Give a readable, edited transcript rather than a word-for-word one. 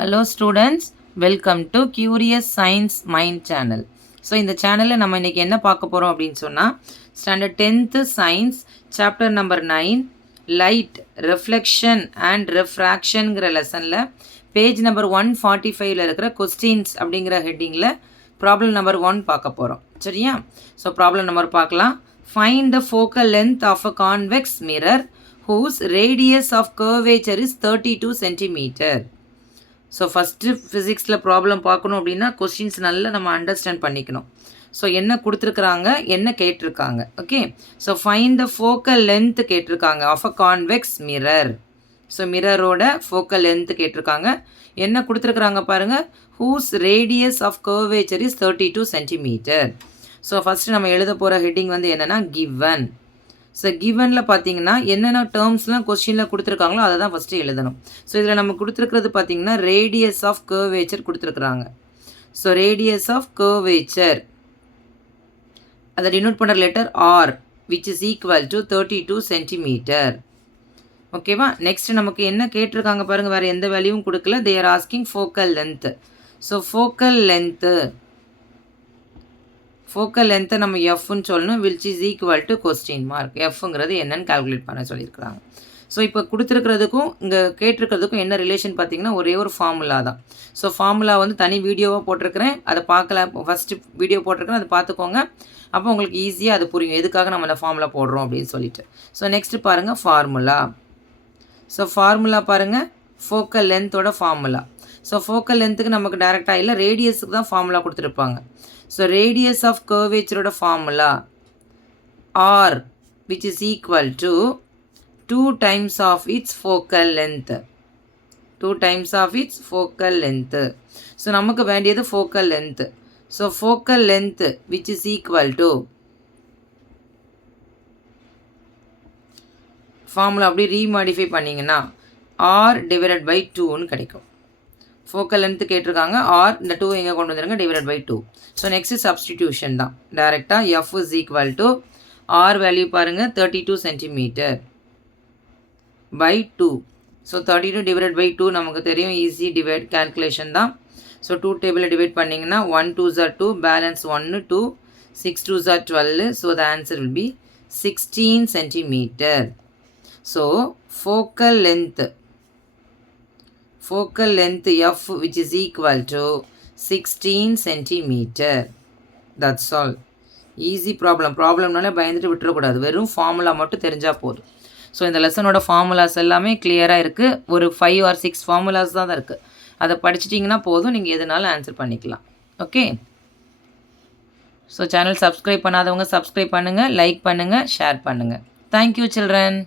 Hello students, welcome to Curious Science Mind channel. So இந்த சேனலில் நம்ம இன்றைக்கி என்ன பார்க்க போகிறோம் அப்படின்னு சொன்னால் standard 10th science chapter number 9 light reflection and ரெஃப்ராக்ஷனுங்கிற லெசனில் பேஜ் நம்பர் 145 இருக்கிற கொஸ்டின்ஸ் அப்படிங்கிற ஹெட்டிங்கில் ப்ராப்ளம் நம்பர் 1 பார்க்க போகிறோம். சரியா? ஸோ ப்ராப்ளம் நம்பர் பார்க்கலாம். Find the focal length of a convex mirror whose radius of curvature is 32 centimeter. So first ஃபிசிக்ஸில் problem பார்க்கணும் அப்படின்னா கொஸ்டின்ஸ் நல்லா நம்ம அண்டர்ஸ்டாண்ட் பண்ணிக்கணும். ஸோ என்ன கொடுத்துருக்குறாங்க, என்ன கேட்டிருக்காங்க. Okay, so find the focal length கேட்டிருக்காங்க of a convex mirror. So மிரரோட ஃபோக்கல் லென்த் கேட்டிருக்காங்க. என்ன கொடுத்துருக்குறாங்க பாருங்கள், whose radius of curvature is 32 centimeter. So first நம்ம எழுத போகிற ஹெட்டிங் வந்து என்னென்னா கிவன். ஸோ கிவனில் பார்த்தீங்கன்னா என்னென்ன டேர்ம்ஸ்லாம் கொஸ்டினில் கொடுத்துருக்காங்களோ அதை தான் ஃபஸ்ட்டு எழுதணும். ஸோ இதில் நம்ம கொடுத்துருக்கிறது பார்த்தீங்கன்னா ரேடியஸ் ஆஃப் கர்வேச்சர் கொடுத்துருக்குறாங்க. ஸோ ரேடியஸ் ஆஃப் கர்வேச்சர் அதை டினோட் பண்ணுற letter R which is equal to 32 centimeter. ஓகேவா? நெக்ஸ்ட் நமக்கு என்ன கேட்டிருக்காங்க பாருங்கள், வேறு எந்த வேல்யூவும் கொடுக்கல. They are asking focal length. So focal லென்த்தை நம்ம எஃப்னு சொல்லணும், which is equal to question mark. எஃப்ங்கிறது என்னன்னு கால்குலேட் பண்ண சொல்லியிருக்கிறாங்க. ஸோ இப்போ கொடுத்துருக்கிறதுக்கும் இங்கே கேட்டிருக்கிறதுக்கும் என்ன ரிலேஷன் பார்த்தீங்கன்னா ஒரே ஒரு ஃபார்முலா தான். ஸோ ஃபார்முலா வந்து தனி வீடியோவாக போட்டிருக்கிறேன், அதை பார்க்கல. ஃபஸ்ட்டு வீடியோ போட்டிருக்கிறேன், அதை பார்த்துக்கோங்க. அப்போ உங்களுக்கு ஈஸியாக அது புரியும் எதுக்காக நம்ம அந்த ஃபார்முலா போடுறோம் அப்படின்னு சொல்லிட்டு. ஸோ நெக்ஸ்ட்டு பாருங்கள் ஃபார்முலா. ஸோ ஃபார்முலா பாருங்கள், ஃபோக்கல் லென்த்தோட ஃபார்முலா. ஸோ ஃபோக்கல் லென்த்துக்கு நமக்கு டேரெக்டாக இல்லை, ரேடியஸுக்கு தான் ஃபார்முலா கொடுத்துருப்பாங்க. ஸோ ரேடியஸ் ஆஃப் கர்வேச்சரோட formula R which is equal to 2 times of its focal length. 2 times of its focal length. So நமக்கு வேண்டியது focal length. So focal length which is equal to formula அப்படி remodify பண்ணிங்கன்னா R divided by 2ன்னு கிடைக்கும். Focal length கேட்டிருக்காங்க, R இந்த 2 எங்கே கொண்டு வந்துருங்க, divided by 2. So next substitution தான். டேரெக்டாக F is equal to R value பாருங்கள் 32 centimetre by 2. So 32 divided by 2 நமக்கு தெரியும், ஈஸி டிவைட் கேல்குலேஷன் தான். ஸோ 2 டேபிளில் டிவைட் பண்ணிங்கன்னா 1 2s are 2, balance 1 2, 6 2s are 12. So the answer will be 16 centimetre. So focal length F which is equal to 16 centimeter. That's all. Easy ப்ராப்ளம்னால பயந்துட்டு விட்டுறக்கூடாது, வெறும் formula மட்டும் தெரிஞ்சால் போதும். ஸோ இந்த லெசனோட ஃபார்முலாஸ் எல்லாமே கிளியராக இருக்குது. ஒரு 5 or 6 ஃபார்முலாஸ் தான் இருக்குது. அதை படிச்சிட்டிங்கன்னா போதும், நீங்கள் எதுனாலும் ஆன்சர் பண்ணிக்கலாம். ஓகே, ஸோ சேனல் சப்ஸ்கிரைப் பண்ணாதவங்க சப்ஸ்கிரைப் பண்ணுங்கள், லைக் பண்ணுங்கள், ஷேர் பண்ணுங்கள். Thank you children.